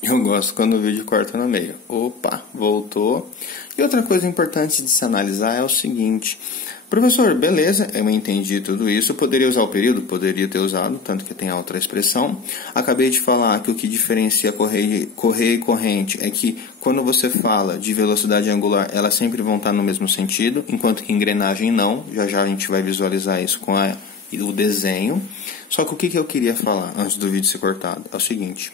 Eu gosto quando o vídeo corta no meio. Opa, voltou. E outra coisa importante de se analisar é o seguinte. Professor, beleza, eu entendi tudo isso. Eu poderia usar o período? Poderia ter usado, tanto que tem outra expressão. Acabei de falar que o que diferencia correia e corrente é que quando você fala de velocidade angular, elas sempre vão estar no mesmo sentido, enquanto que engrenagem não. Já já a gente vai visualizar isso com o desenho. Só que o que eu queria falar antes do vídeo ser cortado é o seguinte.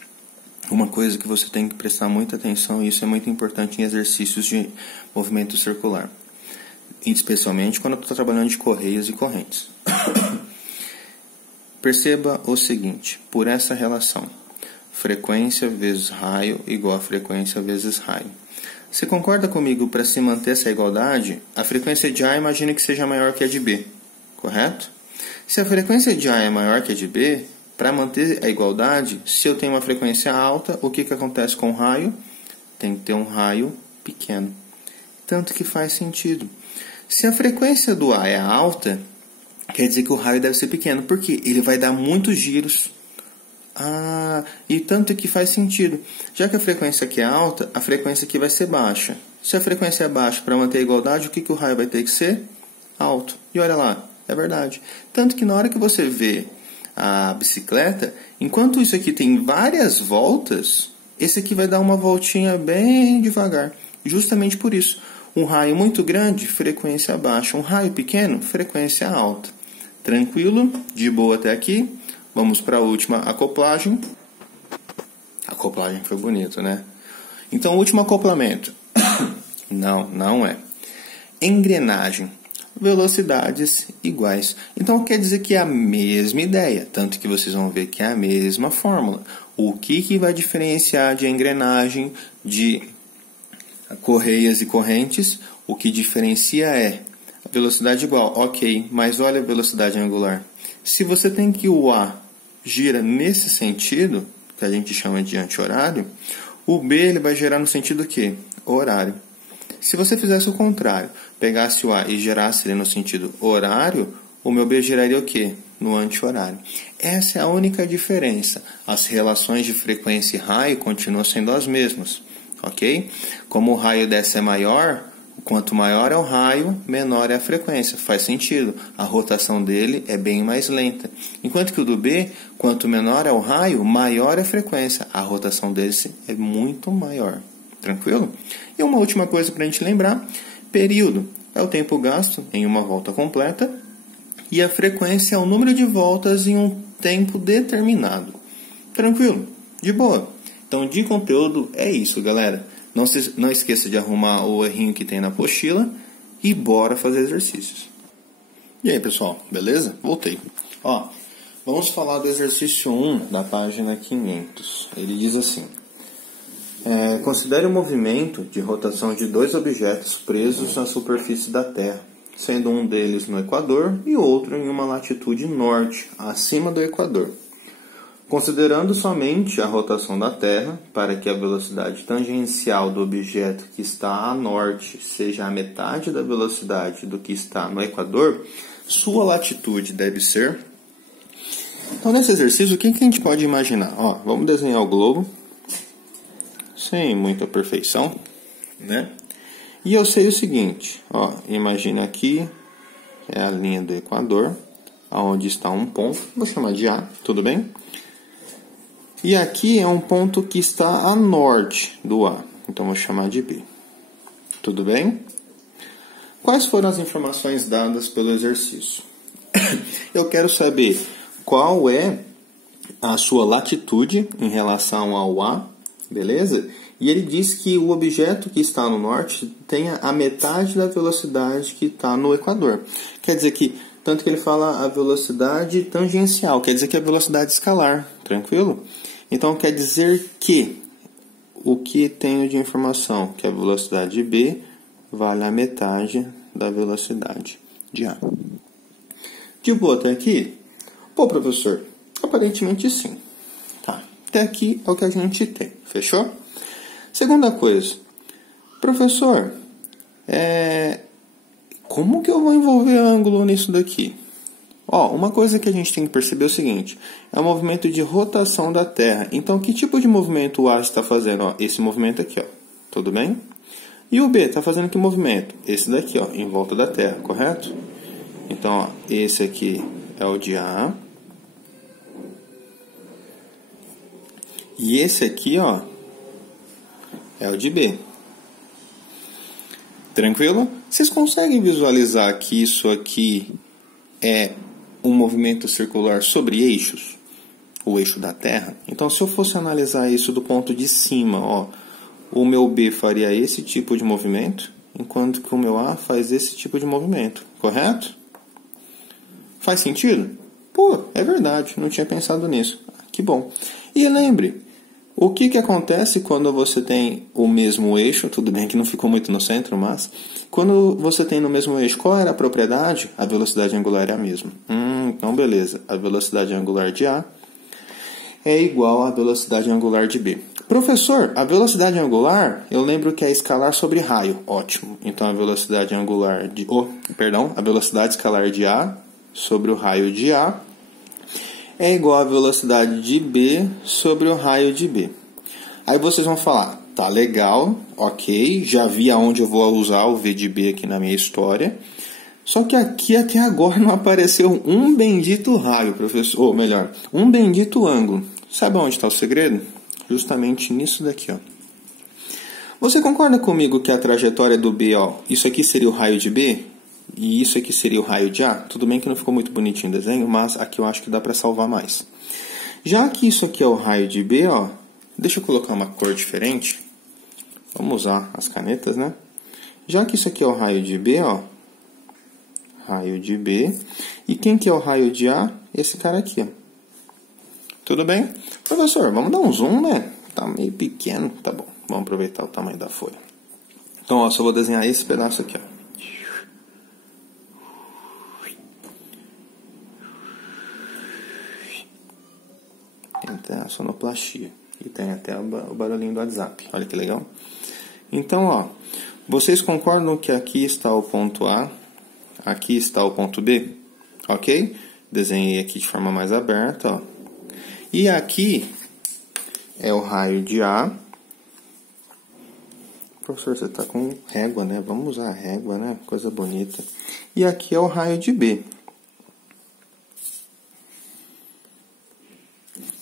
Uma coisa que você tem que prestar muita atenção, e isso é muito importante em exercícios de movimento circular, especialmente quando eu estou trabalhando de correias e correntes. Perceba o seguinte, por essa relação, frequência vezes raio igual a frequência vezes raio. Você concorda comigo, para se manter essa igualdade, a frequência de A imagina que seja maior que a de B, correto? Se a frequência de A é maior que a de B, para manter a igualdade, se eu tenho uma frequência alta, o que acontece com o raio? Tem que ter um raio pequeno. Tanto que faz sentido. Se a frequência do A é alta, quer dizer que o raio deve ser pequeno. Por quê? Ele vai dar muitos giros. E tanto que faz sentido. Já que a frequência aqui é alta, a frequência aqui vai ser baixa. Se a frequência é baixa, para manter a igualdade, o que o raio vai ter que ser? Alto. E olha lá, é verdade. Tanto que na hora que você vê a bicicleta, enquanto isso aqui tem várias voltas, esse aqui vai dar uma voltinha bem devagar. Justamente por isso. Um raio muito grande, frequência baixa. Um raio pequeno, frequência alta. Tranquilo? De boa até aqui? Vamos para a última acoplagem. Acoplagem foi bonito, né? Então, último acoplamento. Não é. Engrenagem. Velocidades iguais. Então quer dizer que é a mesma ideia, tanto que vocês vão ver que é a mesma fórmula. O que vai diferenciar de engrenagem, de correias e correntes? O que diferencia é a velocidade igual, ok, mas olha a velocidade angular. Se você tem que o A gira nesse sentido, que a gente chama de anti-horário, o B ele vai girar no sentido que? Horário. Se você fizesse o contrário, pegasse o A e girasse ele no sentido horário, o meu B giraria o quê? No anti-horário. Essa é a única diferença. As relações de frequência e raio continuam sendo as mesmas, ok? Como o raio dessa é maior, quanto maior é o raio, menor é a frequência. Faz sentido. A rotação dele é bem mais lenta. Enquanto que o do B, quanto menor é o raio, maior é a frequência. A rotação dele é muito maior. Tranquilo? E uma última coisa para a gente lembrar, período é o tempo gasto em uma volta completa e a frequência é o número de voltas em um tempo determinado. Tranquilo? De boa. Então, de conteúdo é isso, galera. Não esqueça de arrumar o errinho que tem na apostila e bora fazer exercícios. E aí, pessoal, beleza? Voltei. Vamos falar do exercício 1 da página 500. Ele diz assim: considere o movimento de rotação de dois objetos presos na superfície da Terra, sendo um deles no Equador e outro em uma latitude norte, acima do Equador. Considerando somente a rotação da Terra, para que a velocidade tangencial do objeto que está a norte seja a metade da velocidade do que está no Equador, sua latitude deve ser... Então, nesse exercício, o que a gente pode imaginar? Vamos desenhar o globo, sem muita perfeição, né? E eu sei o seguinte, imagina aqui é a linha do Equador, onde está um ponto, vou chamar de A, tudo bem? E aqui é um ponto que está a norte do A, então vou chamar de B, tudo bem? Quais foram as informações dadas pelo exercício? Eu quero saber qual é a sua latitude em relação ao A, beleza? E ele diz que o objeto que está no norte tenha a metade da velocidade que está no Equador. Quer dizer que, tanto que ele fala a velocidade tangencial, quer dizer que é a velocidade escalar, tranquilo? Então quer dizer que, o que tenho de informação? Que a velocidade de B vale a metade da velocidade de A. De boa até aqui? Pô, professor, aparentemente sim. Tá, até aqui é o que a gente tem, fechou? Segunda coisa, professor, como que eu vou envolver ângulo nisso daqui? Ó, uma coisa que a gente tem que perceber é o seguinte, é o movimento de rotação da Terra. Então, que tipo de movimento o A está fazendo? Ó, esse movimento aqui, ó. Tudo bem? E o B está fazendo que movimento? Esse daqui, ó, em volta da Terra, correto? Então, ó, esse aqui é o de A. E esse aqui, ó, é o de B. Tranquilo? Vocês conseguem visualizar que isso aqui é um movimento circular sobre eixos? O eixo da Terra? Então, se eu fosse analisar isso do ponto de cima, ó, o meu B faria esse tipo de movimento, enquanto que o meu A faz esse tipo de movimento. Correto? Faz sentido? Pô, é verdade, não tinha pensado nisso. Que bom. E lembre, o que acontece quando você tem o mesmo eixo? Tudo bem que não ficou muito no centro, mas quando você tem no mesmo eixo, qual era a propriedade? A velocidade angular é a mesma. Então, beleza. A velocidade angular de A é igual à velocidade angular de B. Professor, a velocidade angular, eu lembro que é escalar sobre raio. Ótimo. Então, a velocidade angular de... a velocidade escalar de A sobre o raio de A é igual à velocidade de B sobre o raio de B. Aí vocês vão falar, tá legal, ok, já vi aonde eu vou usar o V de B aqui na minha história. Só que aqui até agora não apareceu um bendito raio, professor. Ou melhor, um bendito ângulo. Sabe onde está o segredo? Justamente nisso daqui, ó. Você concorda comigo que a trajetória do B, ó, isso aqui seria o raio de B? E isso aqui seria o raio de A? Tudo bem que não ficou muito bonitinho o desenho, mas aqui eu acho que dá para salvar mais. Já que isso aqui é o raio de B, ó, deixa eu colocar uma cor diferente. Vamos usar as canetas, né? Já que isso aqui é o raio de B, ó, raio de B. E quem que é o raio de A? Esse cara aqui, ó. Tudo bem? Professor, vamos dar um zoom, né? Tá meio pequeno, tá bom. Vamos aproveitar o tamanho da folha. Então, ó, só vou desenhar esse pedaço aqui, ó. Tem até a sonoplastia. E tem até o barulhinho do WhatsApp. Olha que legal. Então, ó, vocês concordam que aqui está o ponto A, aqui está o ponto B? Ok? Desenhei aqui de forma mais aberta, ó. E aqui é o raio de A. Professor, você está com régua, né? Vamos usar a régua, né? Coisa bonita. E aqui é o raio de B.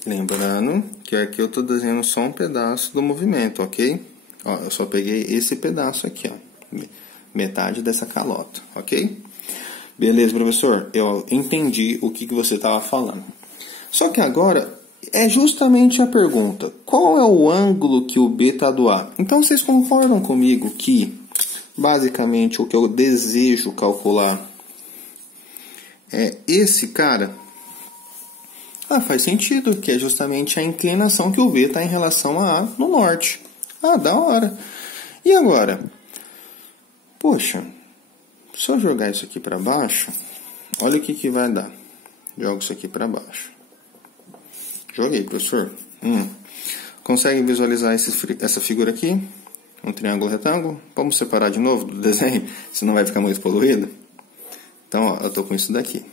Lembrando que aqui eu estou desenhando só um pedaço do movimento, ok? Ó, eu só peguei esse pedaço aqui, ó. Metade dessa calota, ok? Beleza, professor? Eu entendi o que você estava falando. Só que agora é justamente a pergunta. Qual é o ângulo que o B está do A? Então, vocês concordam comigo que, basicamente, o que eu desejo calcular é esse cara? Ah, faz sentido, que é justamente a inclinação que o V está em relação a A no norte. Ah, da hora. E agora? Poxa, se eu jogar isso aqui para baixo, olha o que vai dar. Jogo isso aqui para baixo. Joguei, professor. Consegue visualizar essa figura aqui? Um triângulo retângulo? Vamos separar de novo do desenho, senão vai ficar muito poluído. Então, ó, eu estou com isso daqui.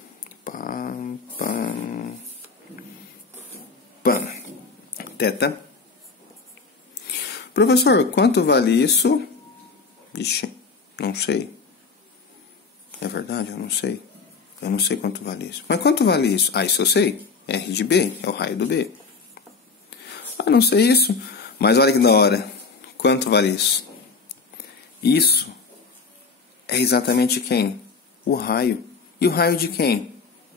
Pam, pam. Pam. Teta. Professor, quanto vale isso? Ixi, não sei. É verdade, eu não sei. Eu não sei quanto vale isso. Mas quanto vale isso? Ah, isso eu sei. R de B, é o raio do B. Ah, não sei isso. Mas olha que da hora. Quanto vale isso? Isso é exatamente quem? O raio. E o raio de quem?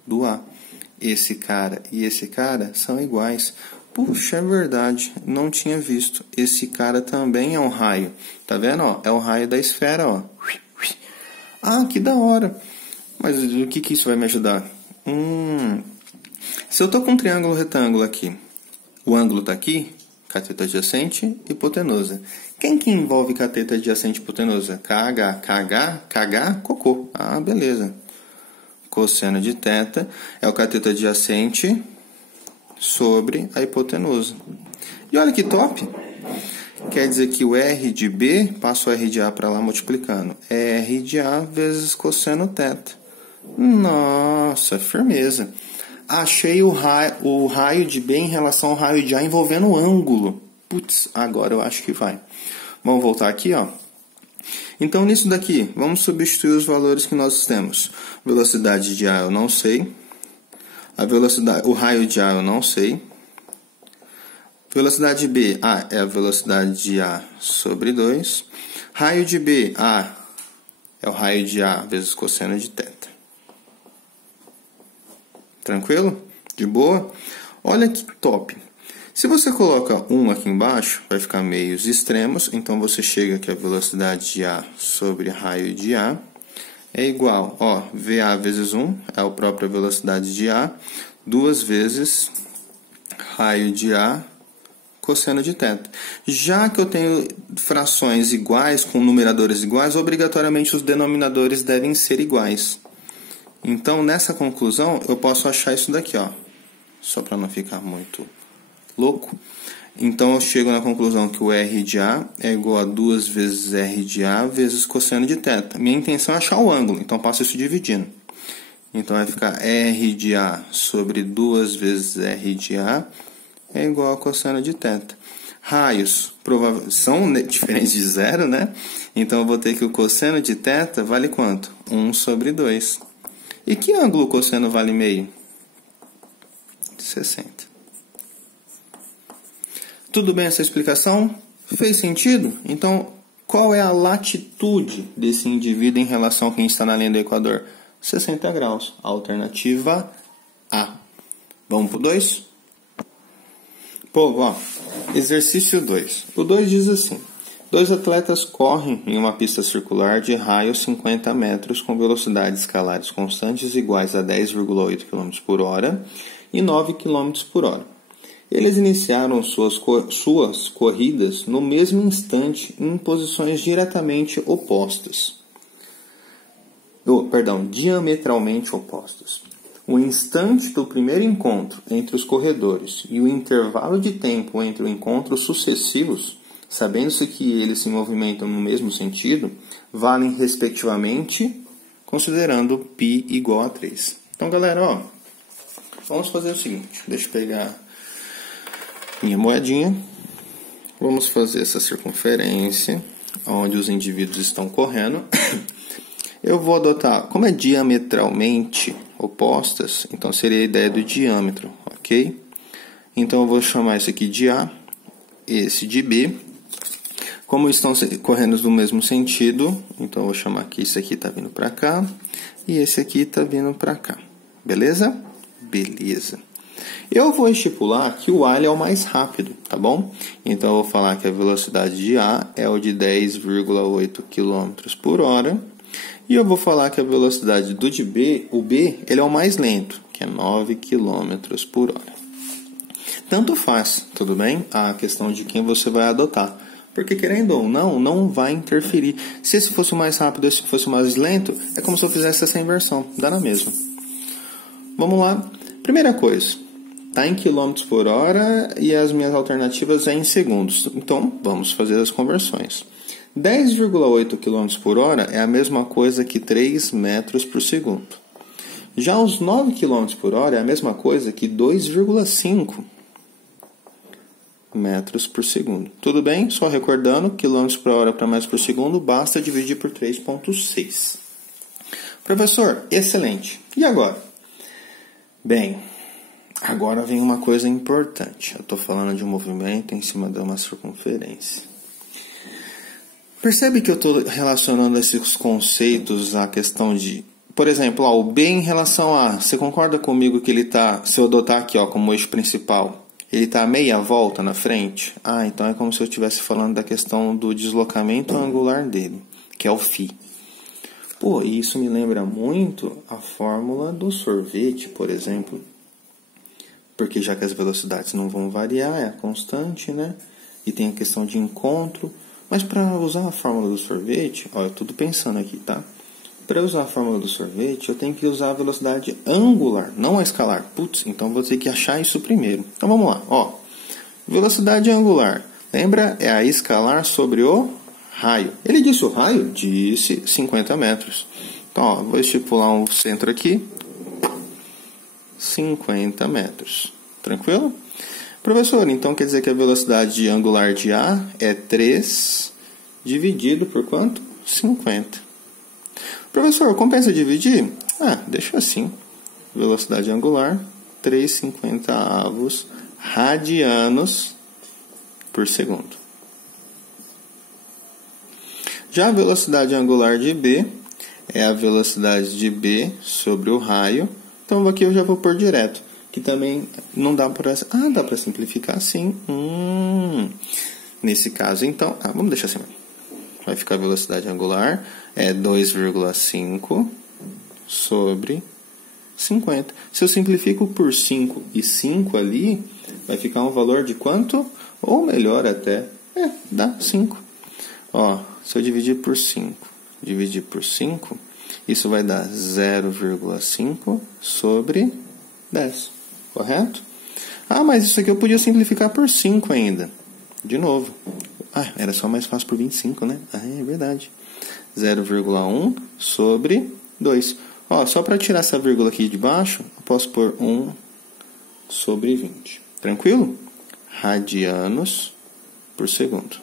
Do A. Esse cara e esse cara são iguais. Puxa, é verdade. Não tinha visto. Esse cara também é um raio. Tá vendo? Ó, é o raio da esfera, ó. Ah, que da hora. Mas o que isso vai me ajudar? Se eu tô com um triângulo retângulo aqui, o ângulo tá aqui, cateto adjacente, hipotenusa. Quem que envolve cateto adjacente e hipotenusa? KH, KH, KH, cocô. Ah, beleza. Cosseno de θ é o cateto adjacente sobre a hipotenusa. E olha que top! Quer dizer que o R de B passa o R de A para lá multiplicando. É R de A vezes cosseno θ. Nossa, firmeza. Achei o raio de B em relação ao raio de A envolvendo o ângulo. Putz, agora eu acho que vai. Vamos voltar aqui, ó. Então, nisso daqui, vamos substituir os valores que nós temos. Velocidade de A eu não sei. O raio de A eu não sei. Velocidade de B, A é a velocidade de A sobre 2. Raio de B, A é o raio de A vezes cosseno de θ. Tranquilo? De boa? Olha que top. Se você coloca 1 aqui embaixo, vai ficar meios extremos. Então, você chega que a velocidade de A sobre raio de A é igual, ó, VA vezes 1 é a própria velocidade de A, 2 vezes raio de A cosseno de θ. Já que eu tenho frações iguais, com numeradores iguais, obrigatoriamente os denominadores devem ser iguais. Então, nessa conclusão, eu posso achar isso daqui, ó, só para não ficar muito louco. Então, eu chego na conclusão que o R de A é igual a 2 vezes R de A vezes cosseno de θ. Minha intenção é achar o ângulo, então passo isso dividindo. Então, vai ficar R de A sobre 2 vezes R de A é igual a cosseno de θ. Raios são diferentes de zero, né? Então, eu vou ter que o cosseno de θ vale quanto? 1 sobre 2. E que ângulo o cosseno vale meio? 60. Tudo bem essa explicação? Fez sentido? Então, qual é a latitude desse indivíduo em relação a quem está na linha do Equador? 60 graus. Alternativa A. Vamos para o 2? Povo, ó, exercício 2. O 2 diz assim: 2 atletas correm em uma pista circular de raio 50 metros com velocidades escalares constantes iguais a 10,8 km por hora e 9 km por hora. Eles iniciaram suas corridas no mesmo instante em posições diretamente opostas. Diametralmente opostas. O instante do primeiro encontro entre os corredores e o intervalo de tempo entre os encontros sucessivos, sabendo-se que eles se movimentam no mesmo sentido, valem respectivamente, considerando π igual a 3. Então, galera, ó, vamos fazer o seguinte. Deixa eu pegar minha moedinha. Vamos fazer essa circunferência onde os indivíduos estão correndo. Eu vou adotar, como é diametralmente opostas, então seria a ideia do diâmetro, ok? Então eu vou chamar esse aqui de A, esse de B. Como estão correndo no mesmo sentido, então eu vou chamar que esse aqui está vindo para cá e esse aqui está vindo para cá. Beleza? Beleza. Eu vou estipular que o A é o mais rápido, tá bom? Então eu vou falar que a velocidade de A é o de 10,8 km por hora. E eu vou falar que a velocidade do de B, o B, ele é o mais lento, que é 9 km por hora. Tanto faz, tudo bem? A questão de quem você vai adotar. Porque, querendo ou não, não vai interferir. Se esse fosse o mais rápido e esse fosse o mais lento, é como se eu fizesse essa inversão. Dá na mesma. Vamos lá. Primeira coisa, está em km por hora e as minhas alternativas é em segundos. Então, vamos fazer as conversões. 10,8 km por hora é a mesma coisa que 3 metros por segundo. Já os 9 km por hora é a mesma coisa que 2,5 metros por segundo. Tudo bem? Só recordando, km por hora para metros por segundo, basta dividir por 3,6. Professor, excelente. E agora? Bem, agora vem uma coisa importante. Eu estou falando de um movimento em cima de uma circunferência. Percebe que eu estou relacionando esses conceitos à questão de... Por exemplo, ó, o B em relação a... Você concorda comigo que ele está... Se eu adotar aqui ó, como eixo principal, ele está meia volta na frente? Ah, então é como se eu estivesse falando da questão do deslocamento angular dele, que é o φ. Pô, e isso me lembra muito a fórmula do sorvete, por exemplo. Porque já que as velocidades não vão variar, é a constante, né? E tem a questão de encontro... Mas para usar a fórmula do sorvete, ó, eu estou pensando aqui, tá? Para usar a fórmula do sorvete, eu tenho que usar a velocidade angular, não a escalar. Putz, então vou ter que achar isso primeiro. Então vamos lá, ó. Velocidade angular, lembra? É a escalar sobre o raio. Ele disse o raio? Disse 50 metros. Então, ó, vou estipular um centro aqui, 50 metros. Tranquilo? Professor, então quer dizer que a velocidade angular de A é 3 dividido por quanto? 50. Professor, compensa dividir? Deixa assim. Velocidade angular, 3/50 radianos por segundo. Já a velocidade angular de B é a velocidade de B sobre o raio. Então aqui eu já vou pôr direto. Que também não dá para... dá para simplificar sim. Nesse caso, então... vamos deixar assim. Vai ficar a velocidade angular. É 2,5 sobre 50. Se eu simplifico por 5 e 5 ali, vai ficar um valor de quanto? Ou melhor até, dá 5. Ó, se eu dividir por 5, isso vai dar 0,5 sobre 10. Correto? Mas isso aqui eu podia simplificar por 5 ainda. De novo. Era só mais fácil por 25, né? É verdade. 0,1 sobre 2. Ó, só para tirar essa vírgula aqui de baixo, eu posso pôr 1 sobre 20. Tranquilo? Radianos por segundo.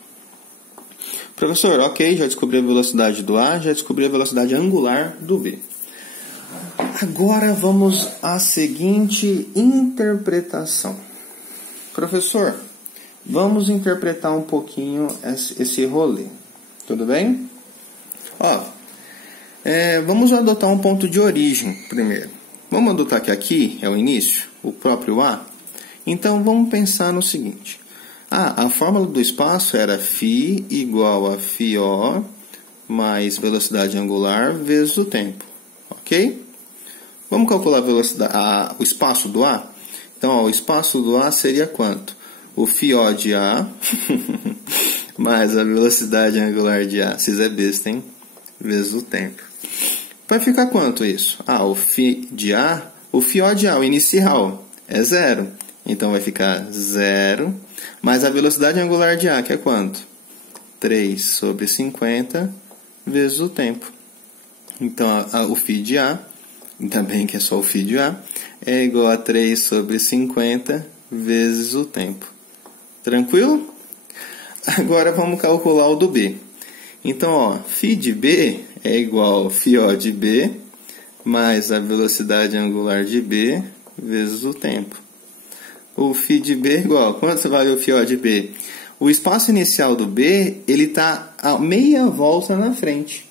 Professor, ok, já descobri a velocidade do A, já descobri a velocidade angular do B. Agora vamos à seguinte interpretação. Professor, vamos interpretar um pouquinho esse rolê. Tudo bem? Ó, vamos adotar um ponto de origem primeiro. Vamos adotar que aqui é o início, o próprio A. Então vamos pensar no seguinte. A fórmula do espaço era φ igual a φo mais velocidade angular vezes o tempo. Ok? Vamos calcular a velocidade, o espaço do A? Então, ó, o espaço do A seria quanto? O φ de A mais a velocidade angular de A. Vocês é besta, hein? Vezes o tempo. Vai ficar quanto isso? O φ de A, o o inicial, é 0. Então, vai ficar 0 mais a velocidade angular de A, que é quanto? 3 sobre 50 vezes o tempo. Então, o φ de A, ainda bem que é só o φ de A, é igual a 3 sobre 50 vezes o tempo. Tranquilo? Agora vamos calcular o do B. Então, ó, φ de B é igual a φo de B mais a velocidade angular de B vezes o tempo. O φ de B é igual, quanto vale o φo de B? O espaço inicial do B, ele está a meia volta na frente.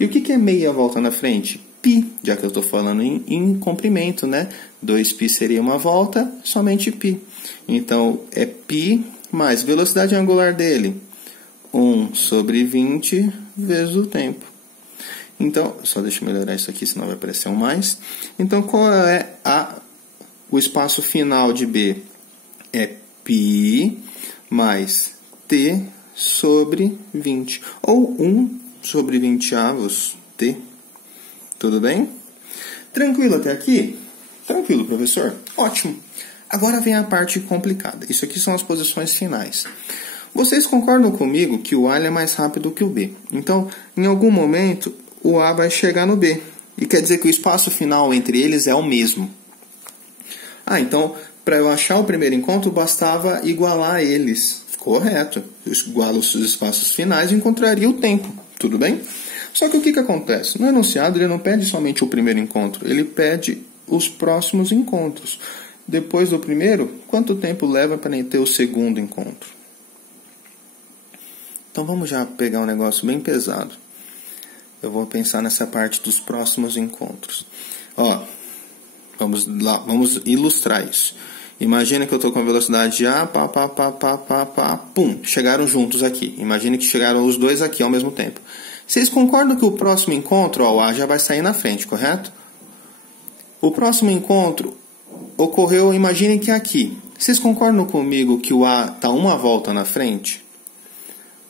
E o que é meia volta na frente? Π, já que eu estou falando em comprimento, né? 2π seria uma volta, somente π. Então, é π mais velocidade angular dele, 1 sobre 20 vezes o tempo. Então, só deixa eu melhorar isso aqui, senão vai aparecer um mais. Então, qual é o espaço final de B? É π mais t sobre 20. Ou 1 sobre 20 avos t. Tudo bem? Tranquilo até aqui? Tranquilo, professor? Ótimo. Agora vem a parte complicada. Isso aqui são as posições finais. Vocês concordam comigo que o A é mais rápido que o B. Então, em algum momento, o A vai chegar no B. E quer dizer que o espaço final entre eles é o mesmo. Então, para eu achar o primeiro encontro, bastava igualar eles. Correto. Eu igualo os espaços finais e encontraria o tempo. Tudo bem? Só que o que acontece? No enunciado, ele não pede somente o primeiro encontro. Ele pede os próximos encontros. Depois do primeiro, quanto tempo leva para ter o segundo encontro? Então vamos já pegar um negócio bem pesado. Eu vou pensar nessa parte dos próximos encontros. Ó, vamos lá, vamos ilustrar isso. Imagina que eu estou com a velocidade de A, pum, chegaram juntos aqui. Imagina que chegaram os dois aqui ao mesmo tempo. Vocês concordam que o próximo encontro, ó, o A já vai sair na frente, correto? O próximo encontro ocorreu, imaginem que é aqui. Vocês concordam comigo que o A está uma volta na frente?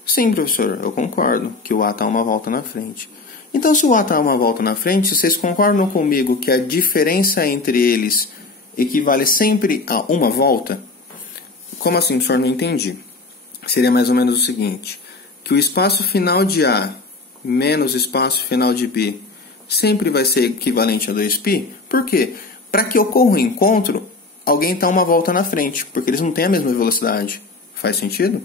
Sim, professor, eu concordo que o A está uma volta na frente. Então, se o A está uma volta na frente, vocês concordam comigo que a diferença entre eles equivale sempre a uma volta? Como assim, professor? Não entendi. Seria mais ou menos o seguinte, que o espaço final de A menos o espaço final de B sempre vai ser equivalente a 2π. Por quê? Para que ocorra um encontro, alguém está uma volta na frente, porque eles não têm a mesma velocidade. Faz sentido?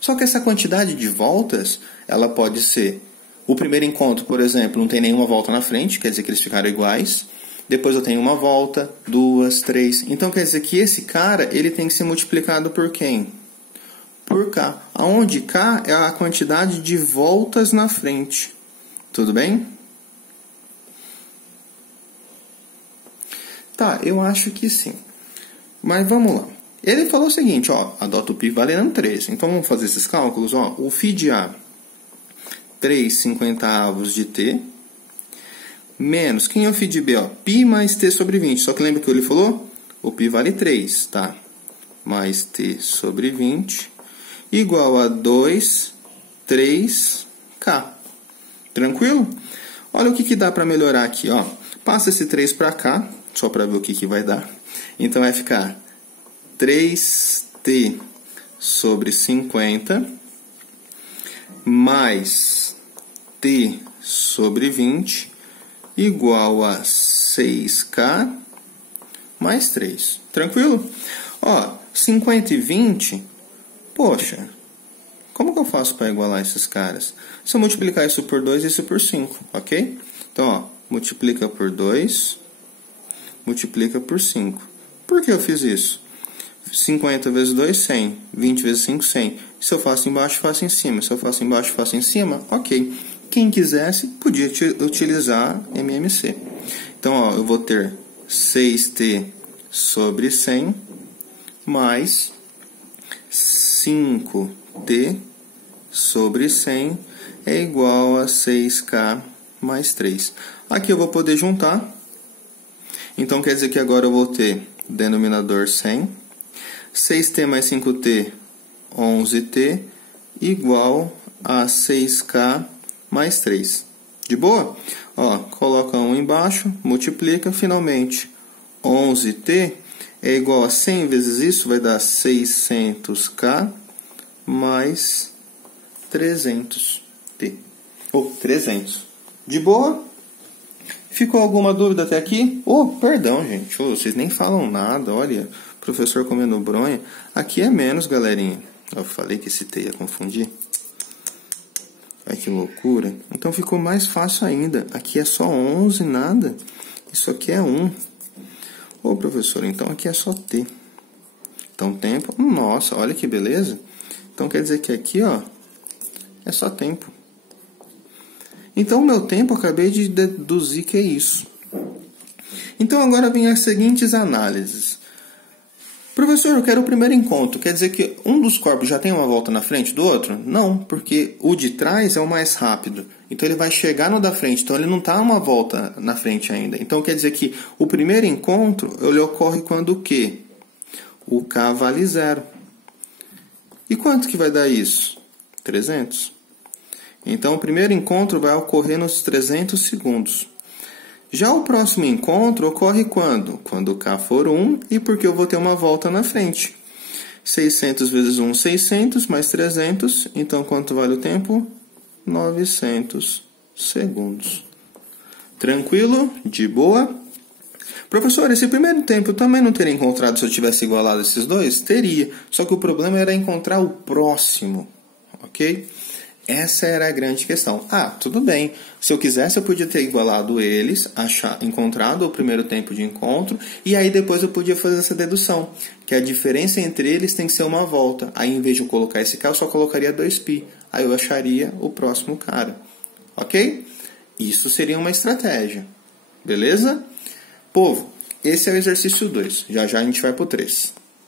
Só que essa quantidade de voltas, ela pode ser... O primeiro encontro, por exemplo, não tem nenhuma volta na frente, quer dizer que eles ficaram iguais. Depois eu tenho uma volta, 2, 3. Então quer dizer que esse cara ele tem que ser multiplicado por quem? Por K. Aonde K é a quantidade de voltas na frente. Tudo bem? Tá, eu acho que sim. Mas vamos lá. Ele falou o seguinte, ó, adota o π valendo 3. Então vamos fazer esses cálculos, ó. O φ de A, 3/50 de t, menos, quem é o φ de B, ó? π mais t sobre 20. Só que lembra que ele falou? O π vale 3, tá? Mais t sobre 20, igual a 2, 3k. Tranquilo? Olha o que dá para melhorar aqui, ó. Passa esse 3 para cá, só para ver o que vai dar. Então vai ficar 3t sobre 50 mais t sobre 20 igual a 6k mais 3. Tranquilo? Ó, 50 e 20, poxa, como que eu faço para igualar esses caras? Se eu multiplicar isso por 2 e isso por 5, ok? Então, ó, multiplica por 2, multiplica por 5. Por que eu fiz isso? 50 vezes 2, 100. 20 vezes 5, 100. Se eu faço embaixo, faço em cima. Se eu faço embaixo, faço em cima, ok. Quem quisesse, podia utilizar MMC. Então, ó, eu vou ter 6t sobre 100 mais 5t sobre 100 é igual a 6k mais 3. Aqui eu vou poder juntar. Então, quer dizer que agora eu vou ter denominador 100. 6t mais 5t, 11t, igual a 6k mais 3. De boa? Ó, coloca 1 embaixo, multiplica, finalmente 11t é igual a 100 vezes isso, vai dar 600k mais 300t. Ou 300. De boa? Ficou alguma dúvida até aqui? Oh, perdão, gente. Oh, vocês nem falam nada, olha. Professor comendo bronha. Aqui é menos, galerinha. Eu falei que esse T ia confundir. Ai, que loucura. Então ficou mais fácil ainda. Aqui é só 11, nada. Isso aqui é 1. Ô, professor, então aqui é só T. Então, tempo... Nossa, olha que beleza. Então, quer dizer que aqui, ó, é só tempo. Então, o meu tempo, eu acabei de deduzir que é isso. Então, agora vem as seguintes análises. Professor, eu quero o primeiro encontro. Quer dizer que um dos corpos já tem uma volta na frente do outro? Não, porque o de trás é o mais rápido. Então, ele vai chegar no da frente. Então, ele não está uma volta na frente ainda. Então, quer dizer que o primeiro encontro ele ocorre quando o quê? O K vale 0. E quanto que vai dar isso? 300. Então, o primeiro encontro vai ocorrer nos 300 segundos. Já o próximo encontro ocorre quando? Quando o K for 1 e porque eu vou ter uma volta na frente. 600 vezes 1, 600, mais 300. Então, quanto vale o tempo? 900 segundos. Tranquilo? De boa? Professor, esse primeiro tempo eu também não teria encontrado se eu tivesse igualado esses dois? Teria. Só que o problema era encontrar o próximo. Ok? Essa era a grande questão. Ah, tudo bem. Se eu quisesse, eu podia ter igualado eles, encontrado o primeiro tempo de encontro, e aí depois eu podia fazer essa dedução, que a diferença entre eles tem que ser uma volta. Aí, em vez de eu colocar esse K, eu só colocaria 2π. Aí eu acharia o próximo cara. Ok? Isso seria uma estratégia. Beleza? Povo, esse é o exercício 2. Já já a gente vai para o 3.